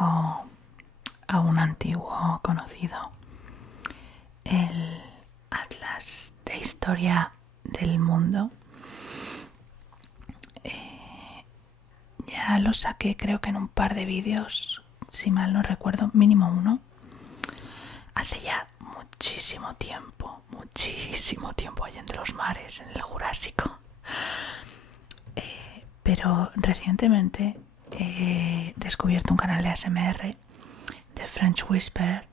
traigo a un antiguo conocido, el Atlas de Historia del Mundo. Ya lo saqué, creo que en un par de vídeos, si mal no recuerdo, mínimo uno, hace ya muchísimo tiempo allá entre los mares, en el Jurásico. Pero recientemente he descubierto un canal de ASMR de French Whisperer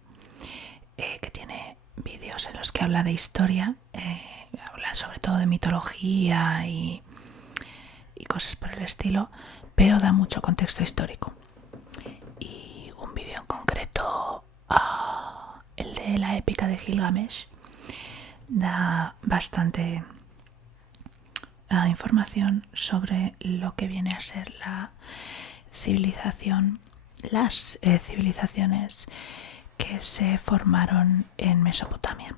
que tiene vídeos en los que habla de historia, habla sobre todo de mitología y cosas por el estilo, pero da mucho contexto histórico. Y un vídeo en concreto, el de la épica de Gilgamesh, da bastante información sobre lo que viene a ser la civilización, las civilizaciones que se formaron en Mesopotamia,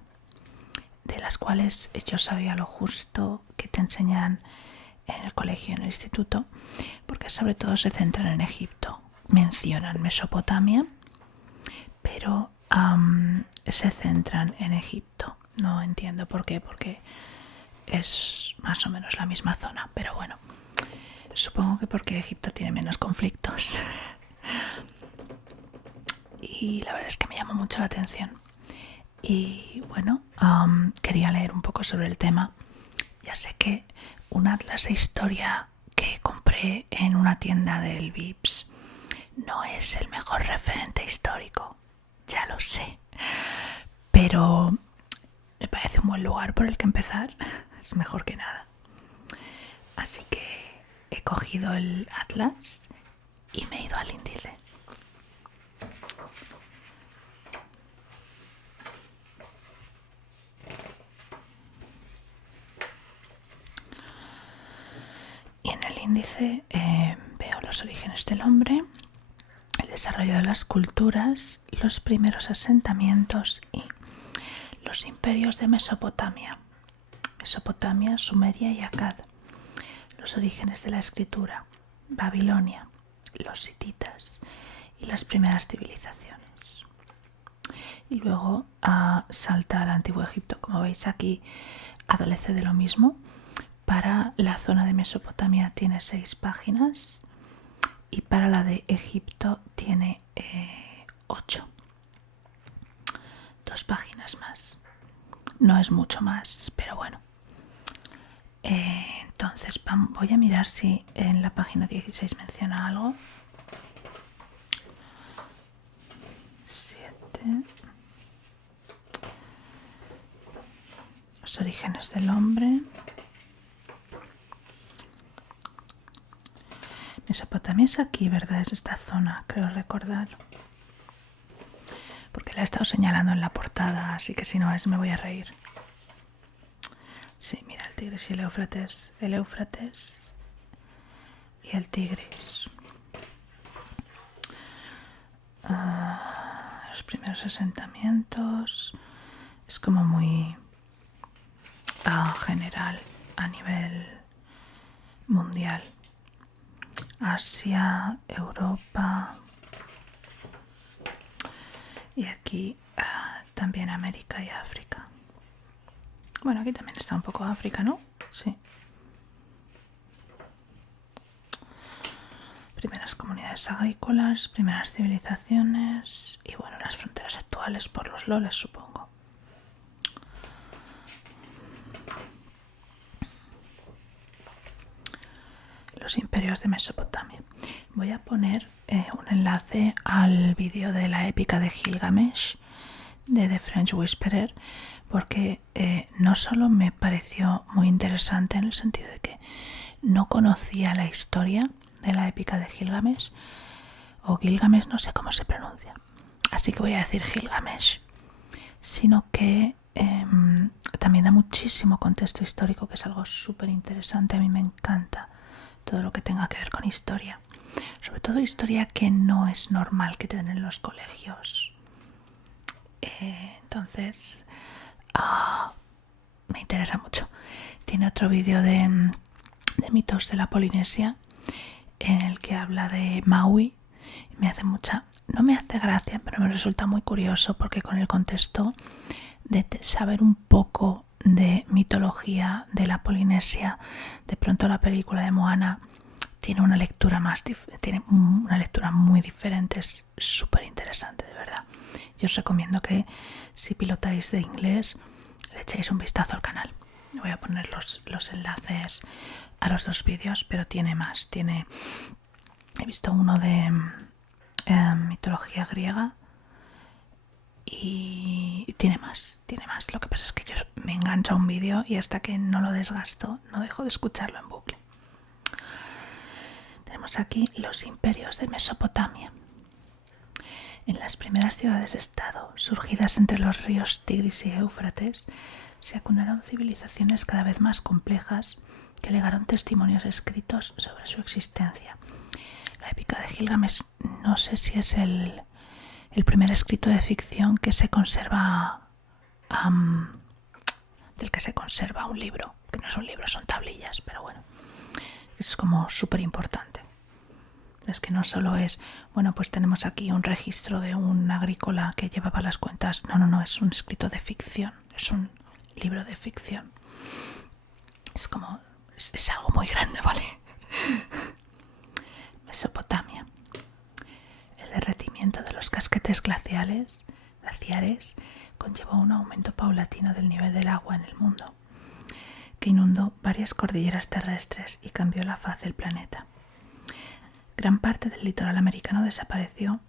de las cuales yo sabía lo justo que te enseñan en el colegio y en el instituto, porque sobre todo se centran en Egipto. Mencionan Mesopotamia, pero se centran en Egipto. No entiendo por qué, porque es más o menos la misma zona, pero bueno, supongo que porque Egipto tiene menos conflictos. Y la verdad es que me llamó mucho la atención. Y bueno, quería leer un poco sobre el tema. Ya sé que un atlas de historia que compré en una tienda del Vips no es el mejor referente histórico, ya lo sé, pero me parece un buen lugar por el que empezar. Es mejor que nada. Así que he cogido el atlas y me he ido al índice. Y en el índice veo los orígenes del hombre, el desarrollo de las culturas, los primeros asentamientos y los imperios de Mesopotamia, Sumeria y Akkad, los orígenes de la escritura, Babilonia, los hititas y las primeras civilizaciones. Y luego salta al Antiguo Egipto. Como veis, aquí adolece de lo mismo. Para la zona de Mesopotamia tiene 6 páginas y para la de Egipto tiene 8. 2 páginas más. No es mucho más, pero bueno. Entonces voy a mirar si en la página 16 menciona algo. 7. Los orígenes del hombre. Mesopotamia es aquí, ¿verdad? Es esta zona, creo recordar. Porque la he estado señalando en la portada, así que si no es, me voy a reír. Sí, mira, el Tigris y el Éufrates y el Tigris. Los primeros asentamientos. Es como muy general a nivel mundial. Asia, Europa y aquí también América y África. Bueno, aquí también está un poco África, ¿no? Sí. Primeras comunidades agrícolas, primeras civilizaciones y bueno, las fronteras actuales por los loles, supongo. Los imperios de Mesopotamia. Voy a poner un enlace al vídeo de la épica de Gilgamesh de The French Whisperer, porque no solo me pareció muy interesante en el sentido de que no conocía la historia de la épica de Gilgamesh, o Gilgamesh, no sé cómo se pronuncia, así que voy a decir Gilgamesh, sino que también da muchísimo contexto histórico, que es algo súper interesante. A mí me encanta todo lo que tenga que ver con historia, sobre todo historia que no es normal que te den en los colegios. Entonces me interesa mucho. Tiene otro vídeo de mitos de la Polinesia en el que habla de Maui. Me hace mucha no me hace gracia, pero me resulta muy curioso porque con el contexto de saber un poco de mitología de la Polinesia, de pronto la película de Moana tiene una lectura muy diferente, es súper interesante, de verdad. Yo os recomiendo que si pilotáis de inglés le echéis un vistazo al canal. Voy a poner los enlaces a los dos vídeos, pero tiene más. He visto uno de mitología griega y tiene más. Lo que pasa es que yo me engancho a un vídeo y hasta que no lo desgasto no dejo de escucharlo en bucle. Tenemos aquí los imperios de Mesopotamia. En las primeras ciudades-estado, surgidas entre los ríos Tigris y Éufrates, se acunaron civilizaciones cada vez más complejas que legaron testimonios escritos sobre su existencia. La épica de Gilgamesh no sé si es el primer escrito de ficción que se conserva, del que se conserva un libro, que no es un libro, son tablillas, pero bueno, es como súper importante. Es que no solo es, bueno, pues tenemos aquí un registro de un agrícola que llevaba las cuentas. No, es un escrito de ficción, es un libro de ficción. Es como, es algo muy grande, ¿vale? Mesopotamia. El derretimiento de los casquetes glaciares conllevó un aumento paulatino del nivel del agua en el mundo, que inundó varias cordilleras terrestres y cambió la faz del planeta. Gran parte del litoral americano desapareció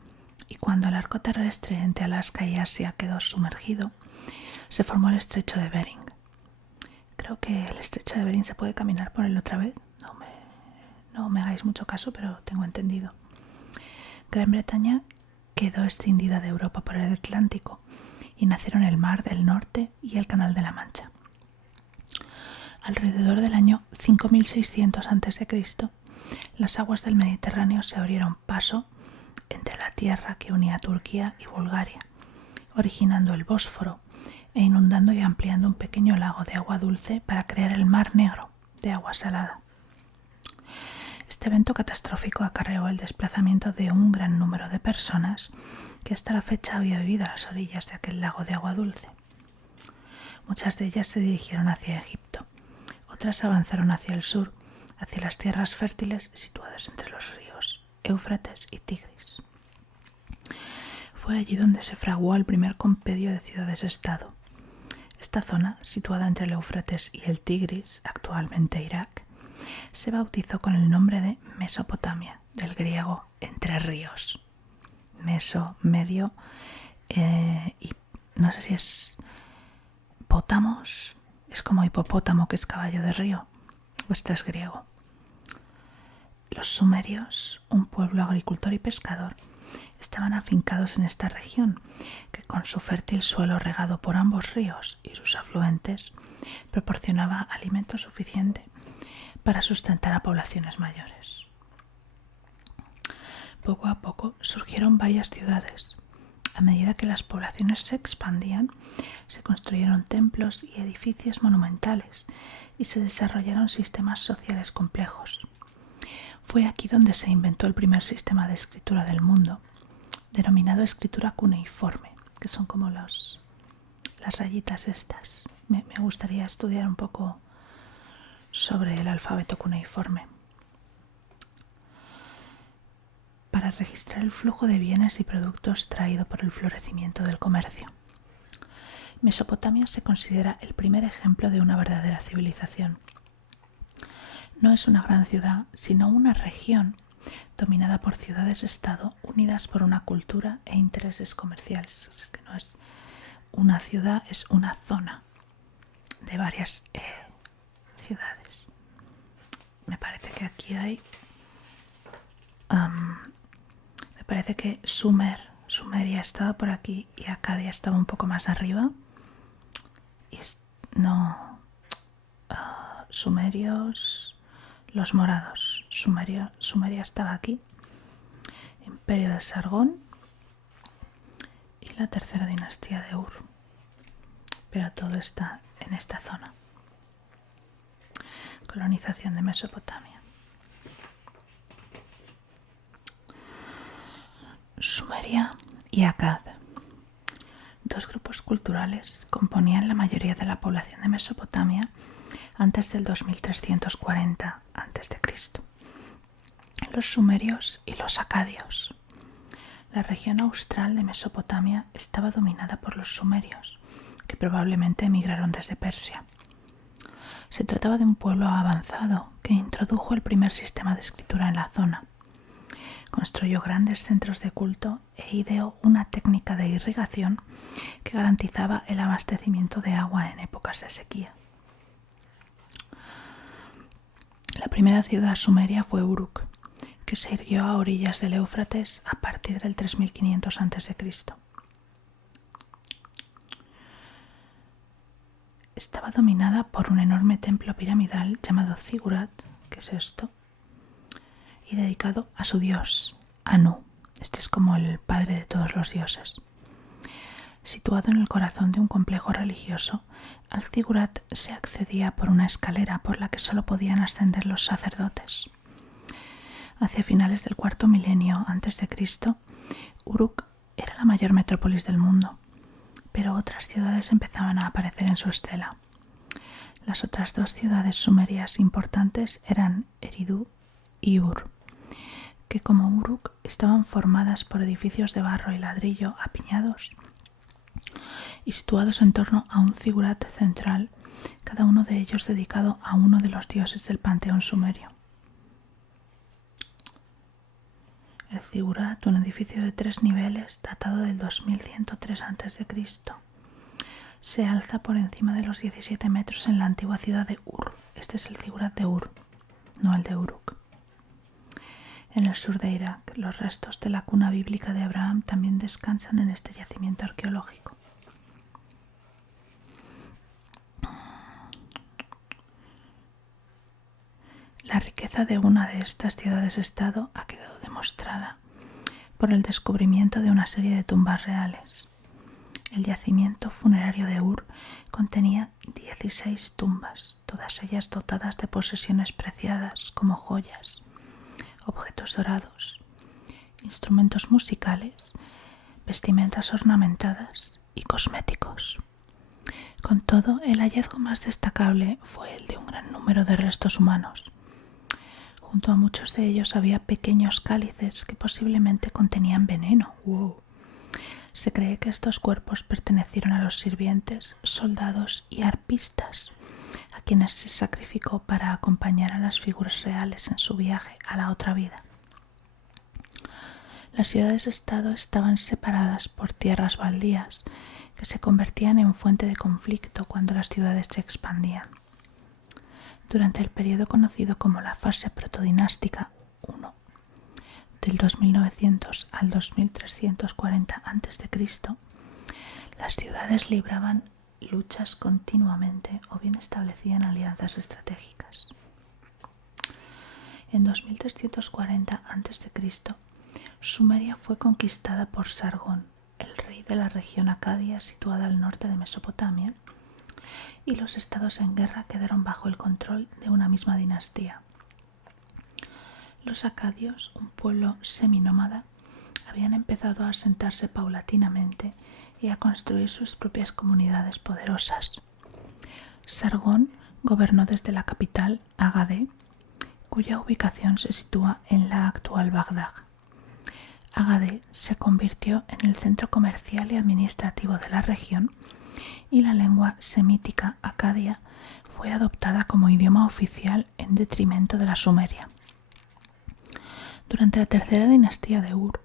y cuando el arco terrestre entre Alaska y Asia quedó sumergido, se formó el estrecho de Bering. Creo que el estrecho de Bering se puede caminar por él otra vez. No me hagáis mucho caso, pero tengo entendido. Gran Bretaña quedó extendida de Europa por el Atlántico y nacieron el Mar del Norte y el Canal de la Mancha. Alrededor del año 5600 a.C., las aguas del Mediterráneo se abrieron paso entre la tierra que unía Turquía y Bulgaria, originando el Bósforo e inundando y ampliando un pequeño lago de agua dulce para crear el Mar Negro de agua salada. Este evento catastrófico acarreó el desplazamiento de un gran número de personas que hasta la fecha había vivido a las orillas de aquel lago de agua dulce. Muchas de ellas se dirigieron hacia Egipto, otras avanzaron hacia el sur, hacia las tierras fértiles situadas entre los ríos Éufrates y Tigris. Fue allí donde se fraguó el primer compendio de ciudades-estado. Esta zona, situada entre el Éufrates y el Tigris, actualmente Irak, se bautizó con el nombre de Mesopotamia, del griego entre ríos. Meso, medio, y no sé si es pótamos, es como hipopótamo, que es caballo de río, o esto es griego. Los sumerios, un pueblo agricultor y pescador, estaban afincados en esta región, que con su fértil suelo regado por ambos ríos y sus afluentes, proporcionaba alimento suficiente para sustentar a poblaciones mayores. Poco a poco surgieron varias ciudades. A medida que las poblaciones se expandían, se construyeron templos y edificios monumentales y se desarrollaron sistemas sociales complejos. Fue aquí donde se inventó el primer sistema de escritura del mundo, denominado escritura cuneiforme, que son como las rayitas estas. Me gustaría estudiar un poco sobre el alfabeto cuneiforme. Para registrar el flujo de bienes y productos traído por el florecimiento del comercio. Mesopotamia se considera el primer ejemplo de una verdadera civilización. No es una gran ciudad, sino una región dominada por ciudades-estado unidas por una cultura e intereses comerciales. Es que no es una ciudad, es una zona de varias ciudades. Me parece que aquí hay... me parece que Sumeria estaba por aquí y Acadia estaba un poco más arriba. Y sumerios... Los morados. Sumeria estaba aquí. Imperio de Sargón. Y la tercera dinastía de Ur. Pero todo está en esta zona. Colonización de Mesopotamia. Sumeria y Akkad. Dos grupos culturales componían la mayoría de la población de Mesopotamia antes del 2340 a.C., los sumerios y los acadios. La región austral de Mesopotamia estaba dominada por los sumerios, que probablemente emigraron desde Persia. Se trataba de un pueblo avanzado que introdujo el primer sistema de escritura en la zona. Construyó grandes centros de culto e ideó una técnica de irrigación que garantizaba el abastecimiento de agua en épocas de sequía. La primera ciudad sumeria fue Uruk, que se irguió a orillas del Éufrates a partir del 3500 a.C. Estaba dominada por un enorme templo piramidal llamado Zigurat, ¿qué es esto?, y dedicado a su dios, Anu. Este es como el padre de todos los dioses. Situado en el corazón de un complejo religioso, al Zigurat se accedía por una escalera por la que solo podían ascender los sacerdotes. Hacia finales del cuarto milenio a.C., Uruk era la mayor metrópolis del mundo, pero otras ciudades empezaban a aparecer en su estela. Las otras dos ciudades sumerias importantes eran Eridu y Ur, que como Uruk estaban formadas por edificios de barro y ladrillo apiñados y situados en torno a un zigurat central, cada uno de ellos dedicado a uno de los dioses del panteón sumerio. El zigurat, un edificio de 3 niveles datado del 2103 a.C., se alza por encima de los 17 metros en la antigua ciudad de Ur. Este es el zigurat de Ur, no el de Uruk. En el sur de Irak, los restos de la cuna bíblica de Abraham también descansan en este yacimiento arqueológico. La riqueza de una de estas ciudades-estado ha quedado demostrada por el descubrimiento de una serie de tumbas reales. El yacimiento funerario de Ur contenía 16 tumbas, todas ellas dotadas de posesiones preciadas como joyas, objetos dorados, instrumentos musicales, vestimentas ornamentadas y cosméticos. Con todo, el hallazgo más destacable fue el de un gran número de restos humanos. Junto a muchos de ellos había pequeños cálices que posiblemente contenían veneno. ¡Wow! Se cree que estos cuerpos pertenecieron a los sirvientes, soldados y arpistas, a quienes se sacrificó para acompañar a las figuras reales en su viaje a la otra vida. Las ciudades-estado estaban separadas por tierras baldías que se convertían en fuente de conflicto cuando las ciudades se expandían. Durante el periodo conocido como la fase protodinástica I, del 2900 al 2340 a.C., las ciudades libraban luchas continuamente o bien establecían alianzas estratégicas. En 2340 a.C., Sumeria fue conquistada por Sargón, el rey de la región acadia situada al norte de Mesopotamia, y los estados en guerra quedaron bajo el control de una misma dinastía. Los acadios, un pueblo seminómada, habían empezado a asentarse paulatinamente y a construir sus propias comunidades poderosas. Sargón gobernó desde la capital, Agadé, cuya ubicación se sitúa en la actual Bagdad. Agadé se convirtió en el centro comercial y administrativo de la región y la lengua semítica acadia fue adoptada como idioma oficial en detrimento de la sumeria. Durante la tercera dinastía de Ur,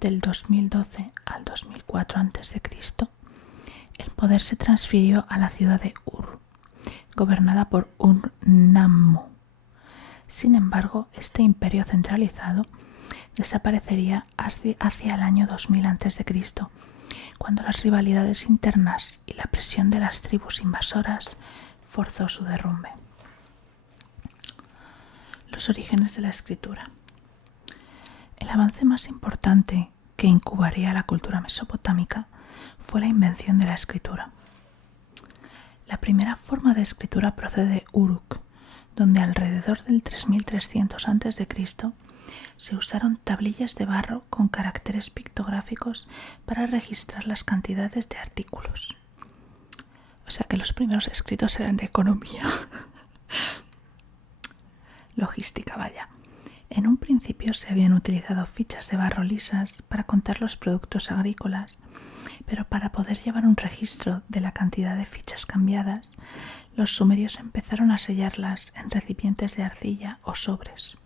del 2012 al 2004 a.C., el poder se transfirió a la ciudad de Ur, gobernada por Ur-Nammu. Sin embargo, este imperio centralizado desaparecería hacia el año 2000 a.C., cuando las rivalidades internas y la presión de las tribus invasoras forzó su derrumbe. Los orígenes de la escritura. El avance más importante que incubaría la cultura mesopotámica fue la invención de la escritura. La primera forma de escritura procede de Uruk, donde alrededor del 3300 a.C. se usaron tablillas de barro con caracteres pictográficos para registrar las cantidades de artículos. O sea que los primeros escritos eran de economía. Logística, vaya. En un principio se habían utilizado fichas de barro lisas para contar los productos agrícolas, pero para poder llevar un registro de la cantidad de fichas cambiadas, los sumerios empezaron a sellarlas en recipientes de arcilla o sobres.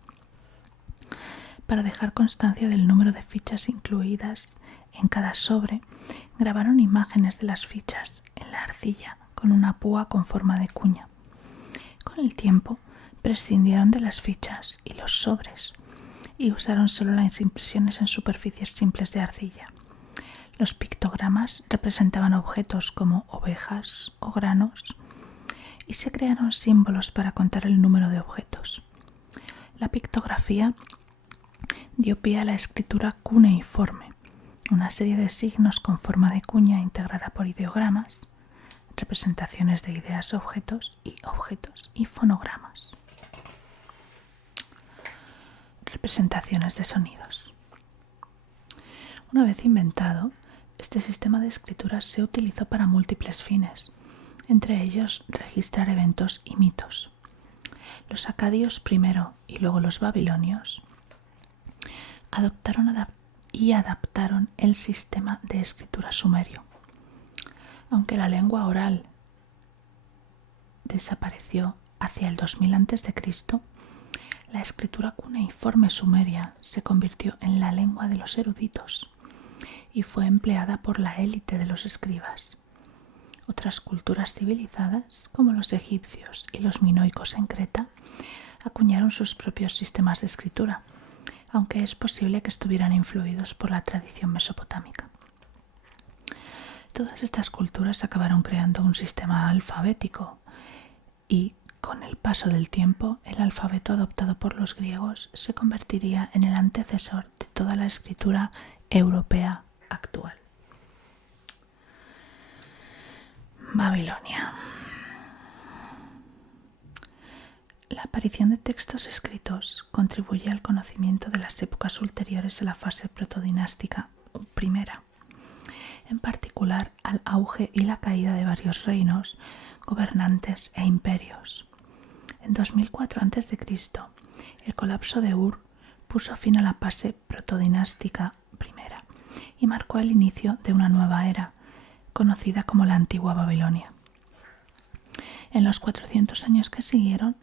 Para dejar constancia del número de fichas incluidas en cada sobre, grabaron imágenes de las fichas en la arcilla con una púa con forma de cuña. Con el tiempo, prescindieron de las fichas y los sobres y usaron solo las impresiones en superficies simples de arcilla. Los pictogramas representaban objetos como ovejas o granos y se crearon símbolos para contar el número de objetos. La pictografía dio pie a la escritura cuneiforme, una serie de signos con forma de cuña integrada por ideogramas, representaciones de ideas, objetos y fonogramas. Representaciones de sonidos. Una vez inventado, este sistema de escritura se utilizó para múltiples fines, entre ellos registrar eventos y mitos. Los acadios primero y luego los babilonios adoptaron y adaptaron el sistema de escritura sumerio. Aunque la lengua oral desapareció hacia el 2000 a.C., la escritura cuneiforme sumeria se convirtió en la lengua de los eruditos y fue empleada por la élite de los escribas. Otras culturas civilizadas, como los egipcios y los minoicos en Creta, acuñaron sus propios sistemas de escritura, aunque es posible que estuvieran influidos por la tradición mesopotámica. Todas estas culturas acabaron creando un sistema alfabético y, con el paso del tiempo, el alfabeto adoptado por los griegos se convertiría en el antecesor de toda la escritura europea actual. Babilonia. La aparición de textos escritos contribuye al conocimiento de las épocas ulteriores a la fase protodinástica primera, en particular al auge y la caída de varios reinos, gobernantes e imperios. En 2004 a.C., el colapso de Ur puso fin a la fase protodinástica primera y marcó el inicio de una nueva era, conocida como la Antigua Babilonia. En los 400 años que siguieron,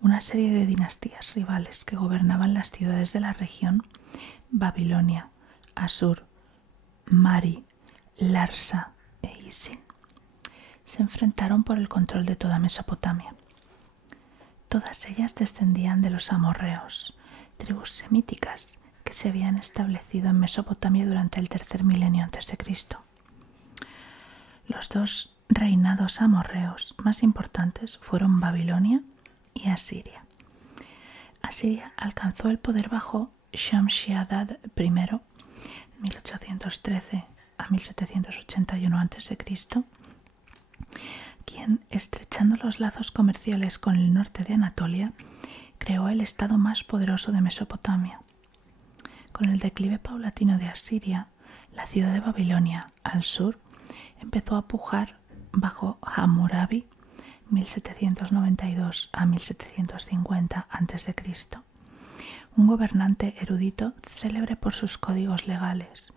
una serie de dinastías rivales que gobernaban las ciudades de la región, Babilonia, Asur, Mari, Larsa e Isin, se enfrentaron por el control de toda Mesopotamia. Todas ellas descendían de los amorreos, tribus semíticas que se habían establecido en Mesopotamia durante el tercer milenio a.C. Los dos reinados amorreos más importantes fueron Babilonia y Asiria. Asiria alcanzó el poder bajo Shamshi-Adad I, 1813 a 1781 a.C., quien, estrechando los lazos comerciales con el norte de Anatolia, creó el estado más poderoso de Mesopotamia. Con el declive paulatino de Asiria, la ciudad de Babilonia, al sur, empezó a pujar bajo Hammurabi, 1792 a 1750 a.C., un gobernante erudito célebre por sus códigos legales.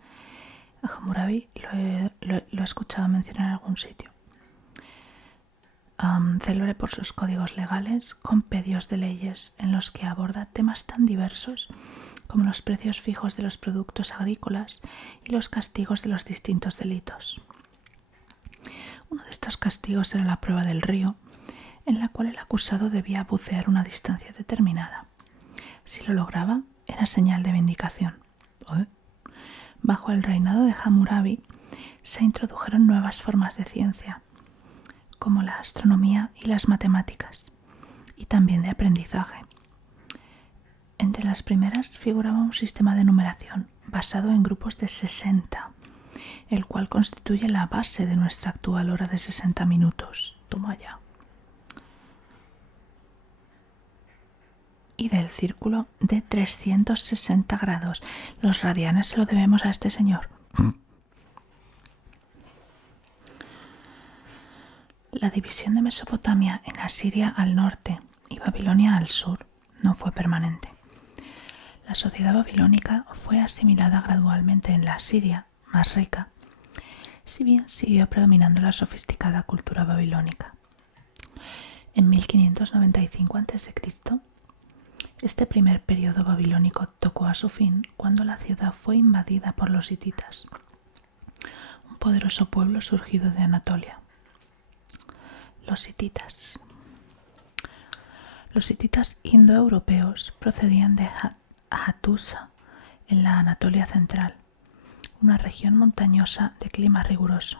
A Hammurabi lo he escuchado mencionar en algún sitio. Célebre por sus códigos legales, compendios de leyes en los que aborda temas tan diversos como los precios fijos de los productos agrícolas y los castigos de los distintos delitos. Uno de estos castigos era la prueba del río, en la cual el acusado debía bucear una distancia determinada. Si lo lograba, era señal de vindicación. Bajo el reinado de Hammurabi se introdujeron nuevas formas de ciencia, como la astronomía y las matemáticas, y también de aprendizaje. Entre las primeras figuraba un sistema de numeración basado en grupos de 60, el cual constituye la base de nuestra actual hora de 60 minutos. Toma ya. y del círculo de 360 grados. Los radianes se lo debemos a este señor. La división de Mesopotamia en Asiria al norte y Babilonia al sur no fue permanente. La sociedad babilónica fue asimilada gradualmente en la Asiria más rica, si bien siguió predominando la sofisticada cultura babilónica. En 1595 a.C., este primer periodo babilónico tocó a su fin cuando la ciudad fue invadida por los hititas, un poderoso pueblo surgido de Anatolia. Los hititas. Los hititas indoeuropeos procedían de Hattusa, en la Anatolia central, una región montañosa de clima riguroso.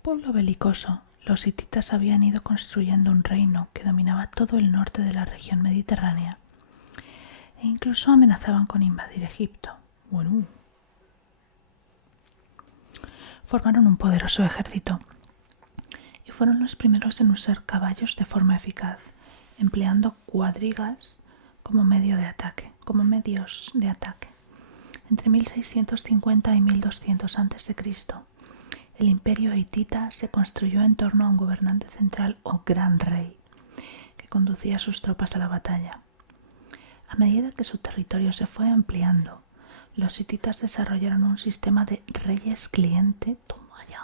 Pueblo belicoso, los hititas habían ido construyendo un reino que dominaba todo el norte de la región mediterránea e incluso amenazaban con invadir Egipto. Formaron un poderoso ejército y fueron los primeros en usar caballos de forma eficaz, empleando cuadrigas como medios de ataque. Entre 1650 y 1200 a.C., el imperio hitita se construyó en torno a un gobernante central o gran rey, que conducía a sus tropas a la batalla. A medida que su territorio se fue ampliando, los hititas desarrollaron un sistema de reyes cliente. Toma ya.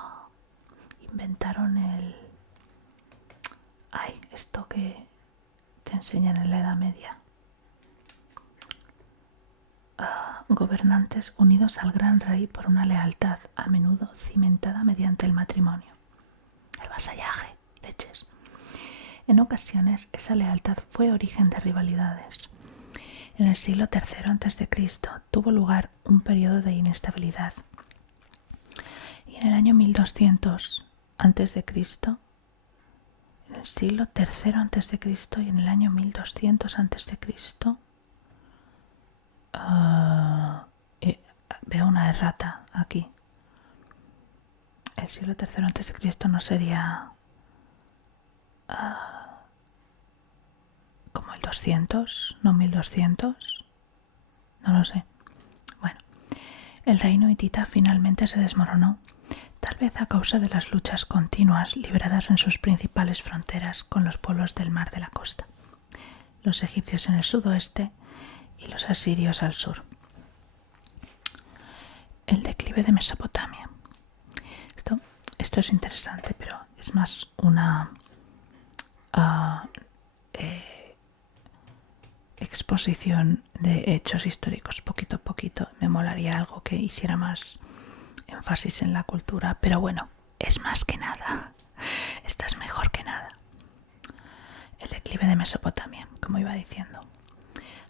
Inventaron esto que te enseñan en la Edad Media. Gobernantes unidos al gran rey por una lealtad, a menudo cimentada mediante el matrimonio. El vasallaje, leches. En ocasiones, esa lealtad fue origen de rivalidades. En el siglo III a.C. tuvo lugar un periodo de inestabilidad. Y en el año 1200 a.C., en el siglo III a.C. y en el año 1200 a.C., veo una errata aquí. El siglo III a.C. no sería como el 200, no 1200, no lo sé. Bueno, el reino hitita finalmente se desmoronó, tal vez a causa de las luchas continuas libradas en sus principales fronteras con los pueblos del mar de la costa, los egipcios en el sudoeste y los asirios al sur. El declive de Mesopotamia. Esto es interesante, pero es más una exposición de hechos históricos. Poquito a poquito me molaría algo que hiciera más énfasis en la cultura, pero bueno, es más que nada. Esto es mejor que nada. El declive de Mesopotamia, como iba diciendo.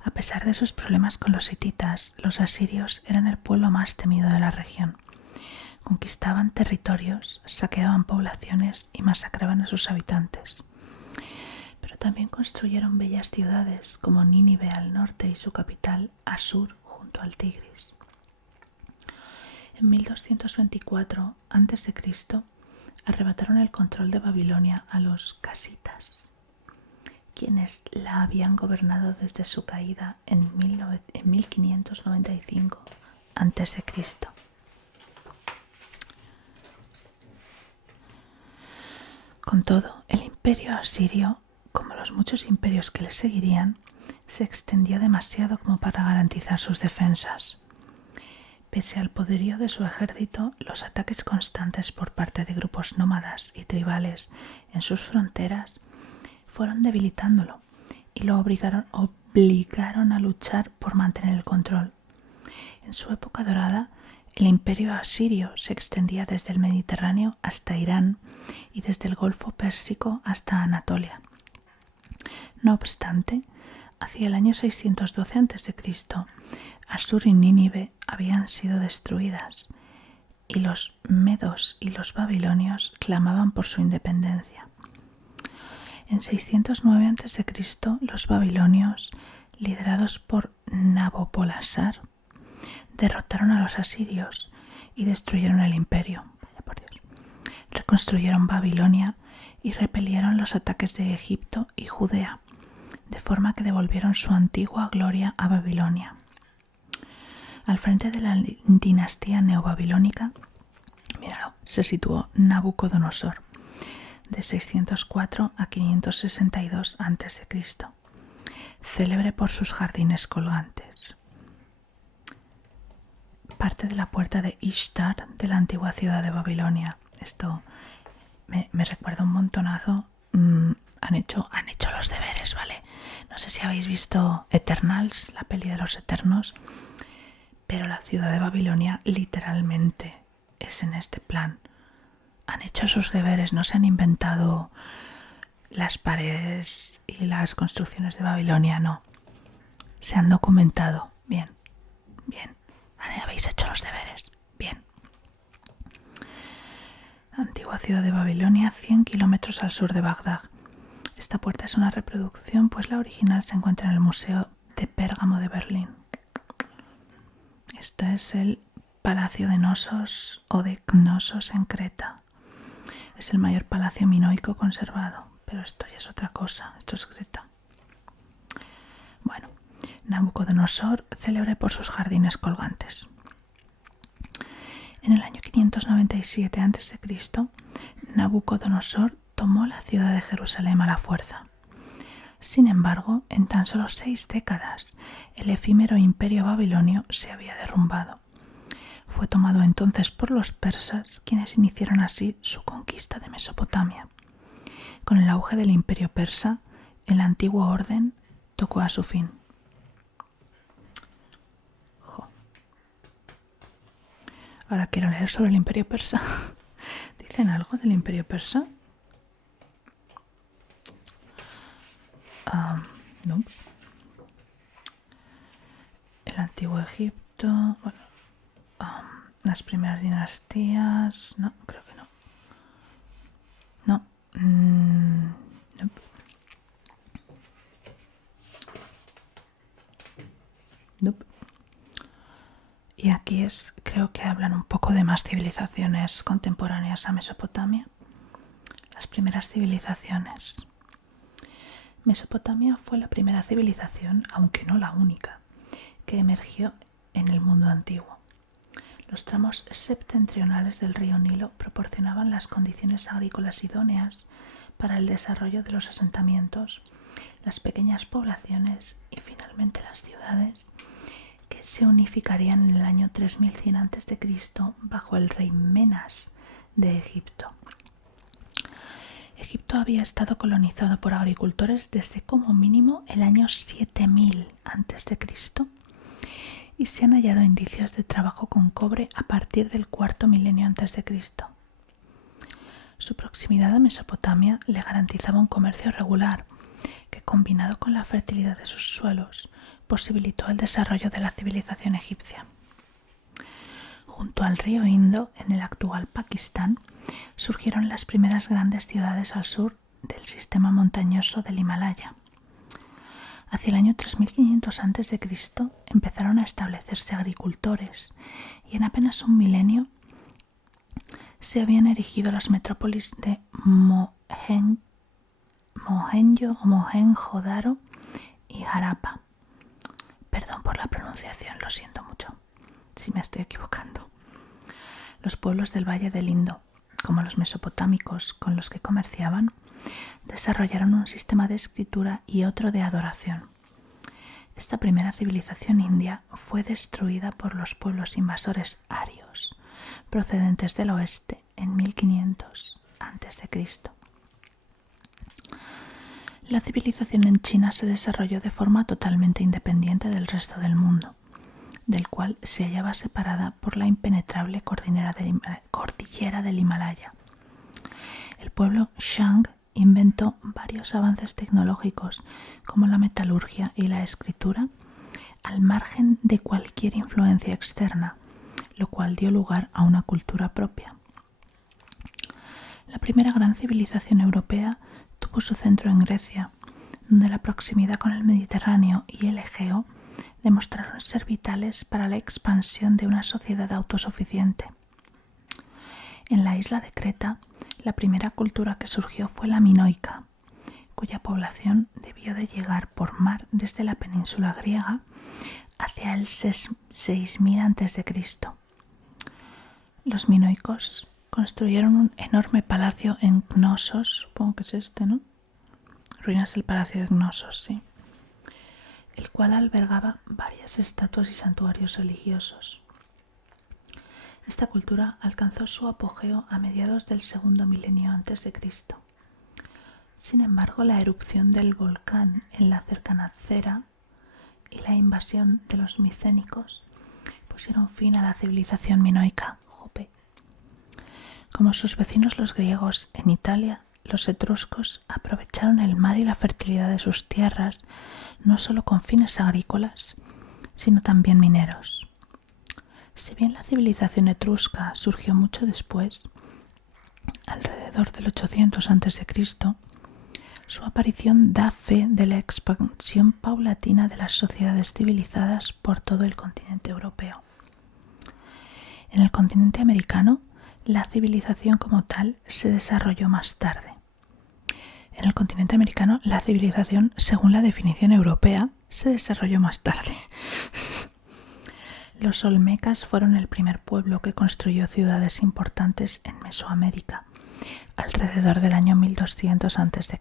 A pesar de sus problemas con los hititas, los asirios eran el pueblo más temido de la región. Conquistaban territorios, saqueaban poblaciones y masacraban a sus habitantes. Pero también construyeron bellas ciudades como Nínive al norte y su capital, Asur, junto al Tigris. En 1224 a.C. arrebataron el control de Babilonia a los casitas, quienes la habían gobernado desde su caída en 1595 a.C. Con todo, el imperio asirio, como los muchos imperios que le seguirían, se extendió demasiado como para garantizar sus defensas. Pese al poderío de su ejército, los ataques constantes por parte de grupos nómadas y tribales en sus fronteras fueron debilitándolo y lo obligaron a luchar por mantener el control. En su época dorada, el imperio asirio se extendía desde el Mediterráneo hasta Irán y desde el Golfo Pérsico hasta Anatolia. No obstante, hacia el año 612 a.C., Asur y Nínive habían sido destruidas y los medos y los babilonios clamaban por su independencia. En 609 a.C., los babilonios, liderados por Nabopolassar, derrotaron a los asirios y destruyeron el imperio. Vaya por Dios. Reconstruyeron Babilonia y repelieron los ataques de Egipto y Judea, de forma que devolvieron su antigua gloria a Babilonia. Al frente de la dinastía neobabilónica, míralo, se situó Nabucodonosor, de 604 a 562 a.C., célebre por sus jardines colgantes. Parte de la puerta de Ishtar de la antigua ciudad de Babilonia. Esto me recuerda un montonazo. Han hecho los deberes, ¿vale? No sé si habéis visto Eternals, la peli de los Eternos, pero la ciudad de Babilonia literalmente es en este plan. Han hecho sus deberes, no se han inventado las paredes y las construcciones de Babilonia, no. Se han documentado. Bien. Habéis hecho los deberes. Bien. Antigua ciudad de Babilonia, 100 kilómetros al sur de Bagdad. Esta puerta es una reproducción, pues la original se encuentra en el Museo de Pérgamo de Berlín. Esto es el Palacio de Knossos o de Knossos en Creta. Es el mayor palacio minoico conservado, pero esto ya es otra cosa, esto es Creta. Bueno, Nabucodonosor, célebre por sus jardines colgantes. En el año 597 a.C., Nabucodonosor tomó la ciudad de Jerusalén a la fuerza. Sin embargo, en tan solo 6 décadas, el efímero imperio babilonio se había derrumbado. Fue tomado entonces por los persas, quienes iniciaron así su conquista de Mesopotamia. Con el auge del imperio persa, el antiguo orden tocó a su fin. Ahora quiero leer sobre el imperio persa. ¿Dicen algo del imperio persa? No. El antiguo Egipto. Bueno, las primeras dinastías. No, creo que no. No. Nope. Y aquí creo que hablan un poco de más civilizaciones contemporáneas a Mesopotamia. Las primeras civilizaciones. Mesopotamia fue la primera civilización, aunque no la única, que emergió en el mundo antiguo. Los tramos septentrionales del río Nilo proporcionaban las condiciones agrícolas idóneas para el desarrollo de los asentamientos, las pequeñas poblaciones y finalmente las ciudades, que se unificarían en el año 3100 a.C. bajo el rey Menas de Egipto. Egipto había estado colonizado por agricultores desde como mínimo el año 7000 a.C. y se han hallado indicios de trabajo con cobre a partir del cuarto milenio a.C. Su proximidad a Mesopotamia le garantizaba un comercio regular que, combinado con la fertilidad de sus suelos, posibilitó el desarrollo de la civilización egipcia. Junto al río Indo, en el actual Pakistán, surgieron las primeras grandes ciudades al sur del sistema montañoso del Himalaya. Hacia el año 3500 a.C. empezaron a establecerse agricultores y en apenas un milenio se habían erigido las metrópolis de Mohenjo-Daro y Harappa. Perdón por la pronunciación, lo siento mucho si me estoy equivocando. Los pueblos del Valle del Indo, como los mesopotámicos con los que comerciaban, desarrollaron un sistema de escritura y otro de adoración. Esta primera civilización india fue destruida por los pueblos invasores arios, procedentes del oeste en 1500 a.C. La civilización en China se desarrolló de forma totalmente independiente del resto del mundo, del cual se hallaba separada por la impenetrable cordillera del Himalaya. El pueblo Shang inventó varios avances tecnológicos como la metalurgia y la escritura al margen de cualquier influencia externa, lo cual dio lugar a una cultura propia. La primera gran civilización europea tuvo su centro en Grecia, donde la proximidad con el Mediterráneo y el Egeo demostraron ser vitales para la expansión de una sociedad autosuficiente. En la isla de Creta, la primera cultura que surgió fue la minoica, cuya población debió de llegar por mar desde la península griega hacia el 6000 a.C. Los minoicos construyeron un enorme palacio en Cnosos, supongo que es este, ¿no? Ruinas del palacio de Cnosos, sí. El cual albergaba varias estatuas y santuarios religiosos. Esta cultura alcanzó su apogeo a mediados del segundo milenio antes de Cristo. Sin embargo, la erupción del volcán en la cercana Cera y la invasión de los micénicos pusieron fin a la civilización minoica. Jope. Como sus vecinos los griegos en Italia, los etruscos aprovecharon el mar y la fertilidad de sus tierras no solo con fines agrícolas, sino también mineros. Si bien la civilización etrusca surgió mucho después, alrededor del 800 a.C., su aparición da fe de la expansión paulatina de las sociedades civilizadas por todo el continente europeo. En el continente americano, la civilización como tal se desarrolló más tarde. En el continente americano, la civilización, según la definición europea, se desarrolló más tarde. Los olmecas fueron el primer pueblo que construyó ciudades importantes en Mesoamérica, alrededor del año 1200 a.C.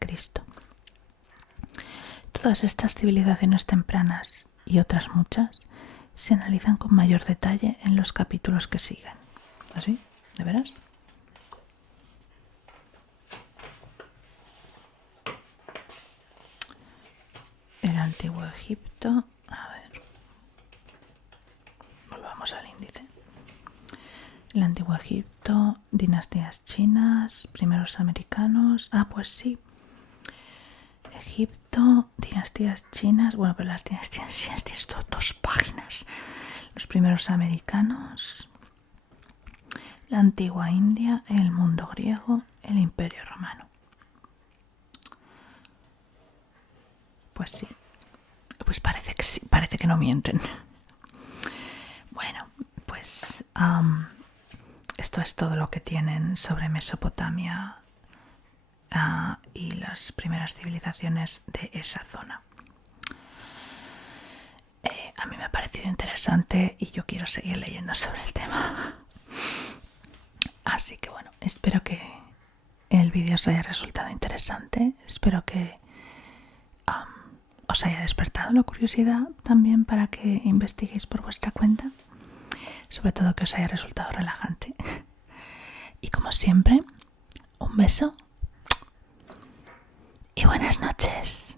Todas estas civilizaciones tempranas y otras muchas se analizan con mayor detalle en los capítulos que siguen. ¿Así? ¿De veras? El Antiguo Egipto. A ver. Volvamos al índice. El Antiguo Egipto, dinastías chinas, primeros americanos. Ah, pues sí. Egipto, dinastías chinas. Bueno, pero las dinastías chinas tienen 2 páginas. Los primeros americanos. La antigua India, el mundo griego, el Imperio Romano. Pues sí. Pues parece que sí, parece que no mienten. Bueno, pues esto es todo lo que tienen sobre Mesopotamia y las primeras civilizaciones de esa zona. A mí me ha parecido interesante y yo quiero seguir leyendo sobre el tema. Así que bueno, espero que el vídeo os haya resultado interesante. Espero que os haya despertado la curiosidad también para que investiguéis por vuestra cuenta. Sobre todo que os haya resultado relajante. Y como siempre, un beso y buenas noches.